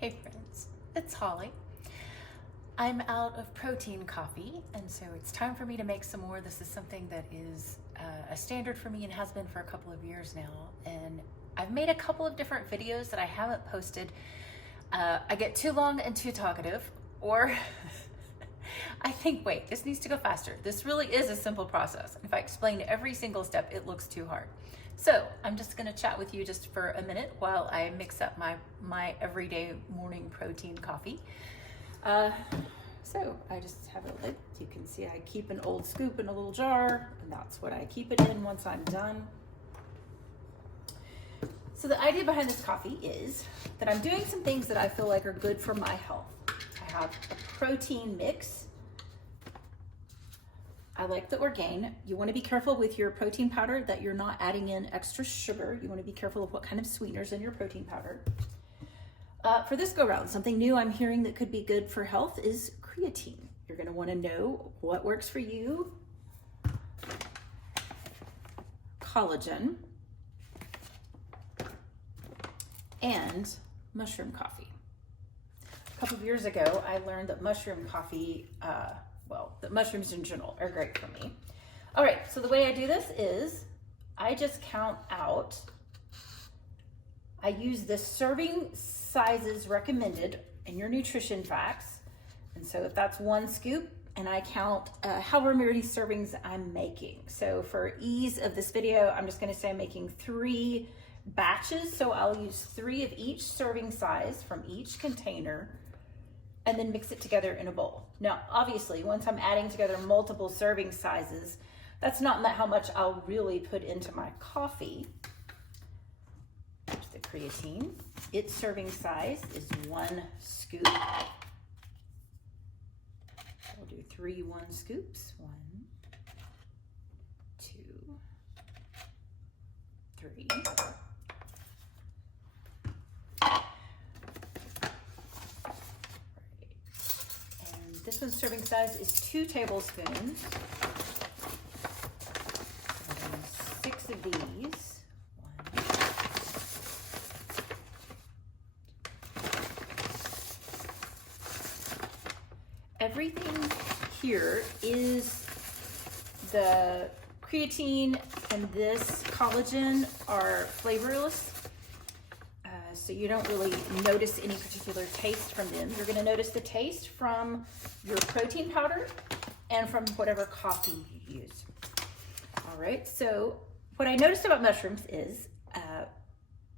Hey friends, it's Holly. I'm out of protein coffee, and so it's time for me to make some more. This is something that is a standard for me and has been for a couple of years now. And I've made a couple of different videos that I haven't posted. I get too long and too talkative, or I think, wait, this needs to go faster. This really is a simple process. If I explain every single step, it looks too hard. So I'm just gonna chat with you just for a minute while I mix up my everyday morning protein coffee. So I just have a lid. You can see I keep an old scoop in a little jar, and that's what I keep it in once I'm done. So the idea behind this coffee is that I'm doing some things that I feel like are good for my health. I have a protein mix. I like the Orgain. You want to be careful with your protein powder that you're not adding in extra sugar. You want to be careful of what kind of sweeteners in your protein powder. For this go round, something new I'm hearing that could be good for health is creatine. You're going to want to know what works for you. Collagen and mushroom coffee. A couple of years ago, I learned that mushroom coffee, that mushrooms in general are great for me. All right, so the way I do this is I just count out. I use the serving sizes recommended in your nutrition facts. And so if that's 1 scoop, and I count however many servings I'm making. So for ease of this video, I'm just gonna say I'm making 3 batches. So I'll use 3 of each serving size from each container and then mix it together in a bowl. Now, obviously, once I'm adding together multiple serving sizes, that's not how much I'll really put into my coffee. There's the creatine. Its serving size is 1 scoop. We'll do 3 1 scoops. 1, 2, 3. This one's serving size is 2 tablespoons. 6 of these. 1. Everything here is the creatine and this collagen are flavorless. So you don't really notice any particular taste from them. You're gonna notice the taste from your protein powder and from whatever coffee you use. All right, so what I noticed about mushrooms is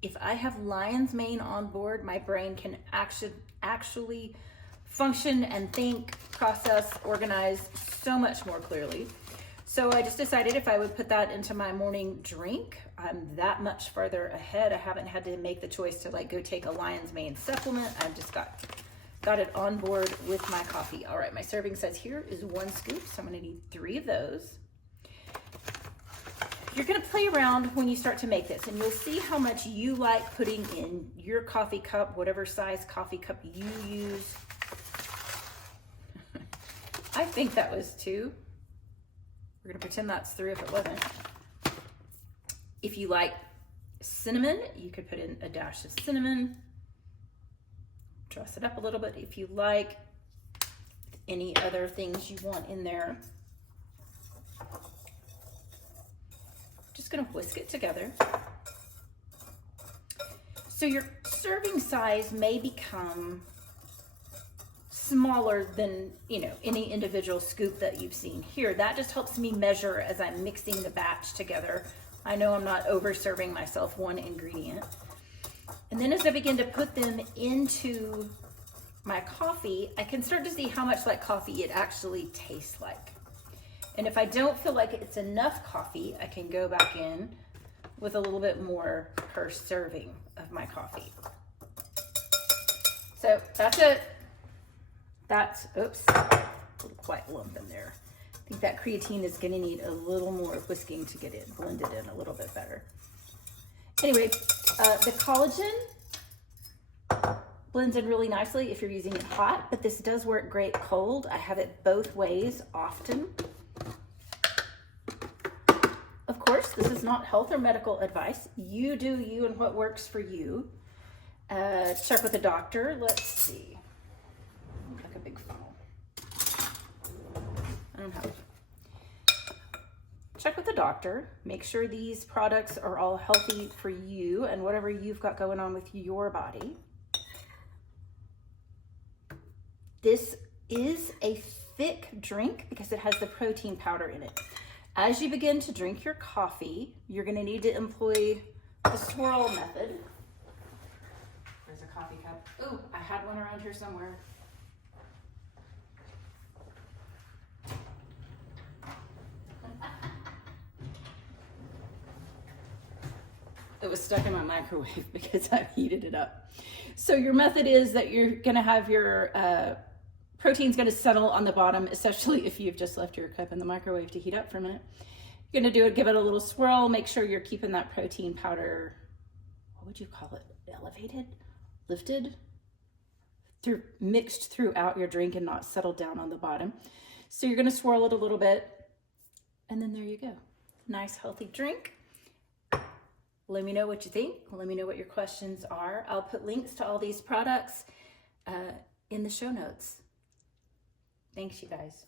if I have lion's mane on board, my brain can actually function and think, process, organize so much more clearly. So I just decided if I would put that into my morning drink, I'm that much further ahead. I haven't had to make the choice to go take a lion's mane supplement. I've just got it on board with my coffee. All right, my serving size here is 1 scoop, so I'm gonna need 3 of those. You're gonna play around when you start to make this, and you'll see how much you like putting in your coffee cup, whatever size coffee cup you use. I think that was 2. We're gonna pretend that's 3 if it wasn't. If you like cinnamon, you could put in a dash of cinnamon. Dress it up a little bit if you like. Any other things you want in there. Just gonna whisk it together. So your serving size may become smaller than any individual scoop that you've seen here. That just helps me measure as I'm mixing the batch together. I know I'm not over serving myself 1 ingredient. And then as I begin to put them into my coffee, I can start to see how much like coffee it actually tastes like. And if I don't feel like it's enough coffee, I can go back in with a little bit more per serving of my coffee. So that's it. Oops, a little quiet lump in there. I think that creatine is gonna need a little more whisking to get it blended in a little bit better. Anyway, the collagen blends in really nicely if you're using it hot, but this does work great cold. I have it both ways often. Of course, this is not health or medical advice. You do you and what works for you. Check with a doctor. Let's see. Like a big funnel. I don't have. Check with the doctor. Make sure these products are all healthy for you and whatever you've got going on with your body. This is a thick drink because it has the protein powder in it. As you begin to drink your coffee, you're going to need to employ the swirl method. There's a coffee cup. Oh, I had one around here somewhere. It was stuck in my microwave because I heated it up. So your method is that you're gonna have your protein's gonna settle on the bottom, especially if you've just left your cup in the microwave to heat up for a minute. You're gonna do it, give it a little swirl, make sure you're keeping that protein powder, what would you call it? Elevated? Lifted? Mixed throughout your drink and not settled down on the bottom. So you're gonna swirl it a little bit, and then there you go. Nice healthy drink. Let me know what you think. Let me know what your questions are. I'll put links to all these products in the show notes. Thanks, you guys.